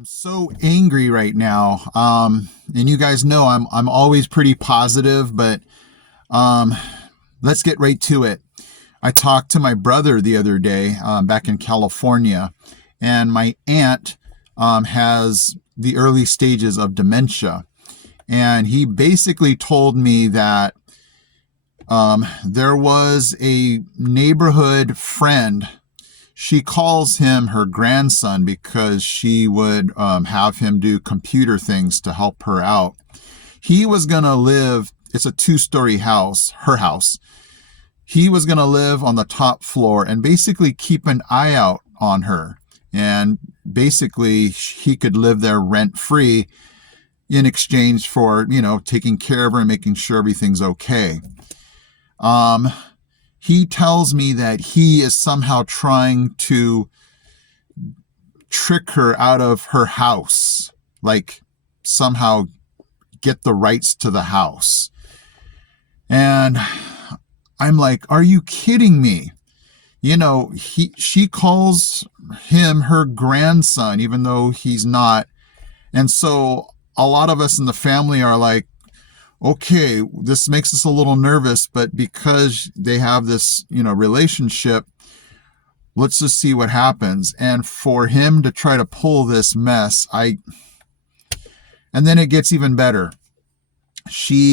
I'm so angry right now. And you guys know I'm always pretty positive, but um, let's get right to it. I talked to my brother the other day back in California, and my aunt has the early stages of dementia. And he basically told me that there was a neighborhood friend. She calls him her grandson because she would have him do computer things to help her out. He was going to live, it's a two-story house, her house. He was going to live on the top floor and basically keep an eye out on her. And basically, he could live there rent-free in exchange for, taking care of her and making sure everything's okay. He tells me that he is somehow trying to trick her out of her house, like somehow get the rights to the house. And I'm like, are you kidding me? She calls him her grandson, even though he's not. And so a lot of us in the family are like, okay, this makes us a little nervous, but because they have this, relationship, let's just see what happens. And for him to try to pull this mess, and then it gets even better.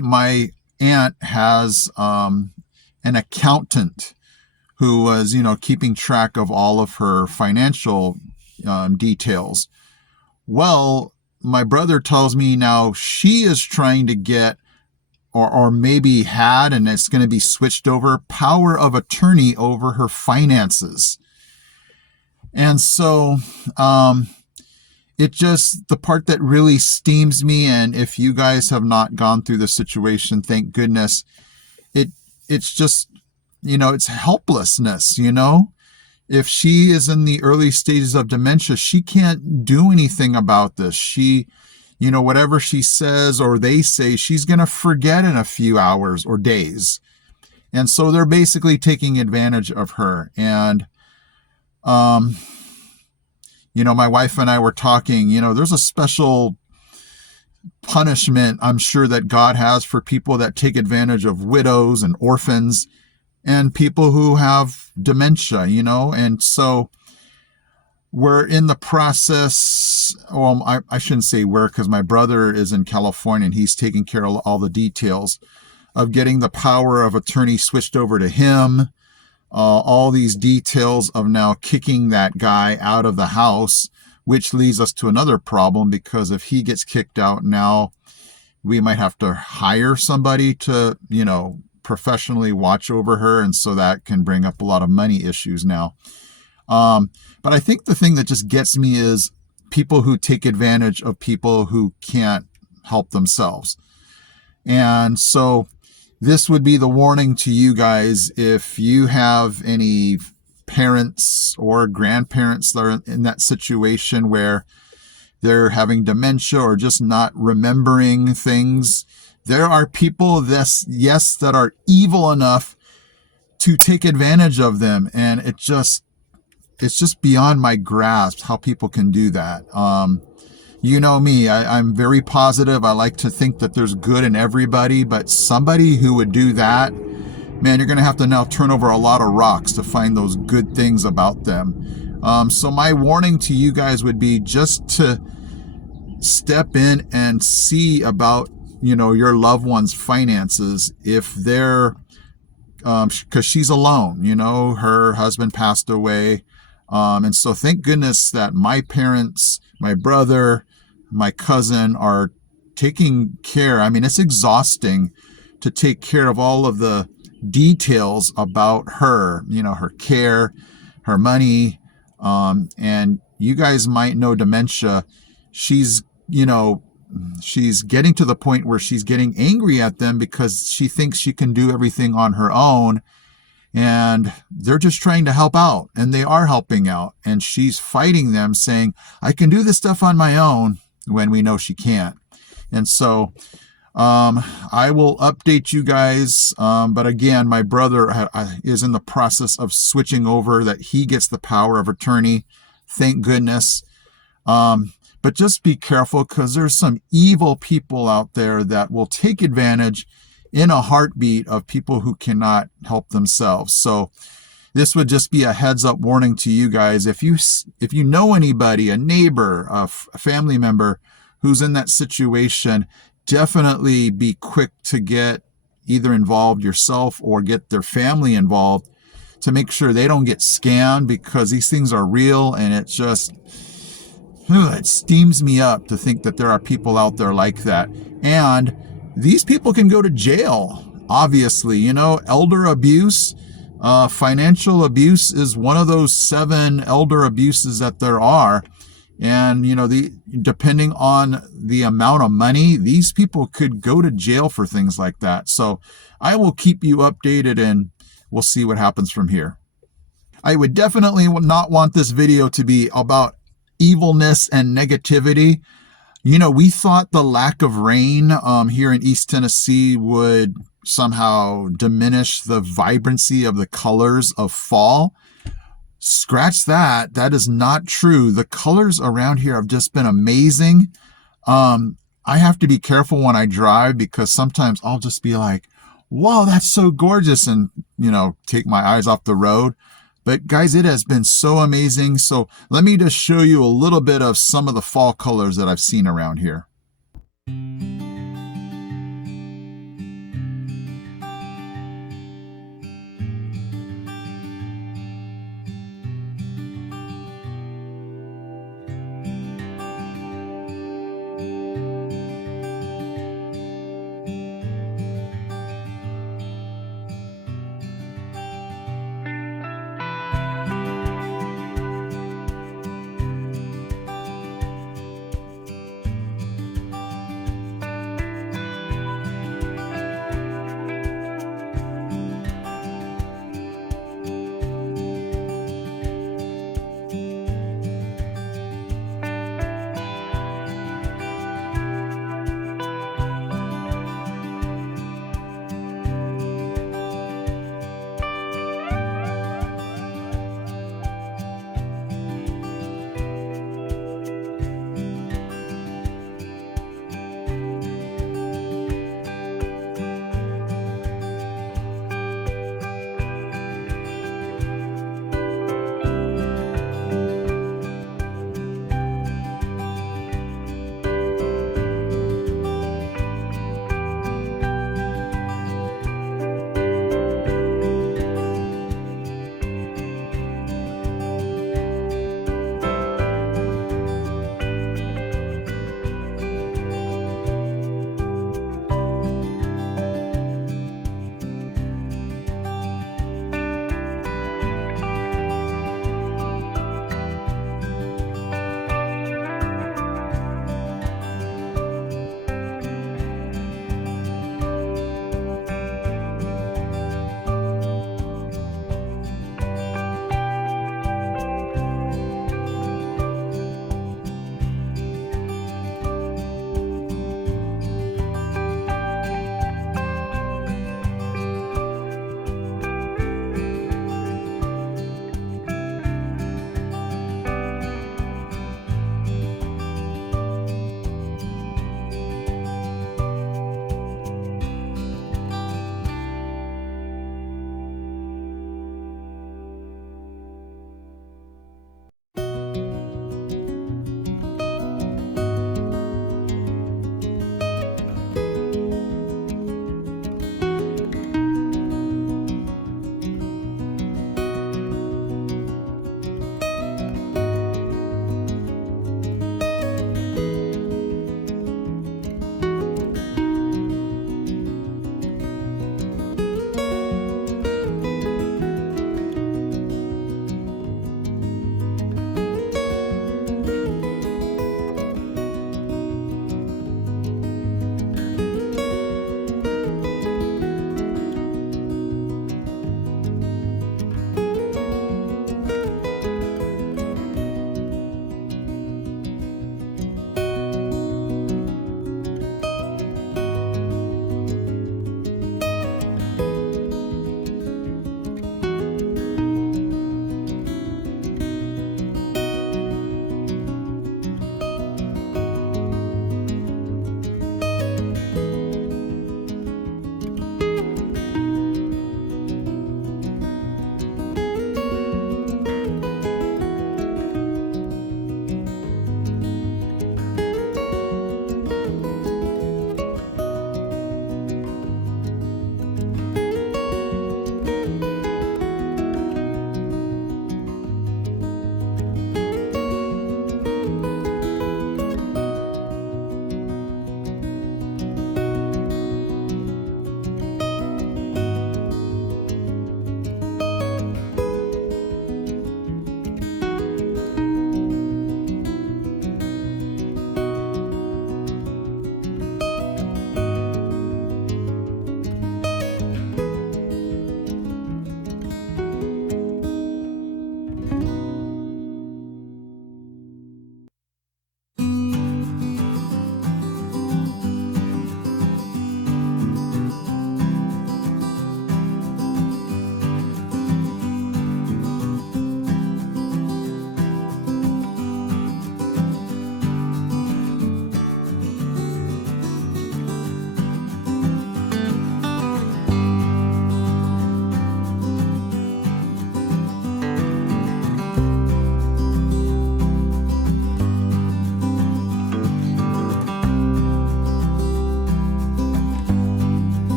My aunt has an accountant who was, keeping track of all of her financial details. Well, my brother tells me now she is trying to get or maybe had, and it's going to be switched over, power of attorney over her finances. And so the part that really steams me, and if you guys have not gone through this situation, thank goodness, it's just, it's helplessness, If she is in the early stages of dementia, she can't do anything about this. Whatever she says or they say, she's going to forget in a few hours or days. And so they're basically taking advantage of her. And, my wife and I were talking, there's a special punishment, I'm sure, that God has for people that take advantage of widows and orphans and people who have dementia, and so we're in the process. Well, I shouldn't say we're, because my brother is in California and he's taking care of all the details of getting the power of attorney switched over to him. All these details of now kicking that guy out of the house, which leads us to another problem, because if he gets kicked out now, we might have to hire somebody to, professionally watch over her. And so that can bring up a lot of money issues now. But I think the thing that just gets me is people who take advantage of people who can't help themselves. And so this would be the warning to you guys. If you have any parents or grandparents that are in that situation where they're having dementia or just not remembering things, there are people that are evil enough to take advantage of them. And it's just beyond my grasp how people can do that. You know me, I'm very positive. I like to think that there's good in everybody, but somebody who would do that, man, you're going to have to now turn over a lot of rocks to find those good things about them. So my warning to you guys would be just to step in and see about, your loved one's finances. If they're, because she's alone, her husband passed away. And so thank goodness that my parents, my brother, my cousin are taking care. I mean, it's exhausting to take care of all of the details about her, her care, her money. And you guys might know dementia. She's getting to the point where she's getting angry at them because she thinks she can do everything on her own. And they're just trying to help out, and they are helping out. And she's fighting them, saying, I can do this stuff on my own, when we know she can't. And so I will update you guys. But again, my brother is in the process of switching over, that he gets the power of attorney. Thank goodness. But just be careful, because there's some evil people out there that will take advantage in a heartbeat of people who cannot help themselves. So this would just be a heads up warning to you guys. If you know anybody, a neighbor, a family member who's in that situation, definitely be quick to get either involved yourself or get their family involved to make sure they don't get scammed, because these things are real, and it just it steams me up to think that there are people out there like that. And these people can go to jail, obviously. Elder abuse, financial abuse is one of those 7 elder abuses that there are. And, depending on the amount of money, these people could go to jail for things like that. So I will keep you updated, and we'll see what happens from here. I would definitely not want this video to be about evilness and negativity. We thought the lack of rain here in East Tennessee would somehow diminish the vibrancy of the colors of fall. Scratch that. That is not true. The colors around here have just been amazing. I have to be careful when I drive, because sometimes I'll just be like, wow, that's so gorgeous, and, take my eyes off the road. But guys, it has been so amazing. So let me just show you a little bit of some of the fall colors that I've seen around here.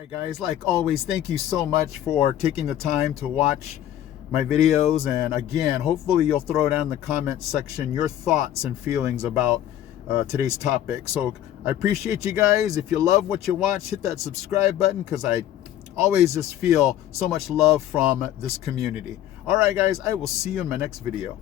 right, guys, like always, thank you so much for taking the time to watch my videos. And again, hopefully you'll throw down in the comment section your thoughts and feelings about today's topic. So I appreciate you guys. If you love what you watch, hit that subscribe button, because I always just feel so much love from this community. All right, guys, I will see you in my next video.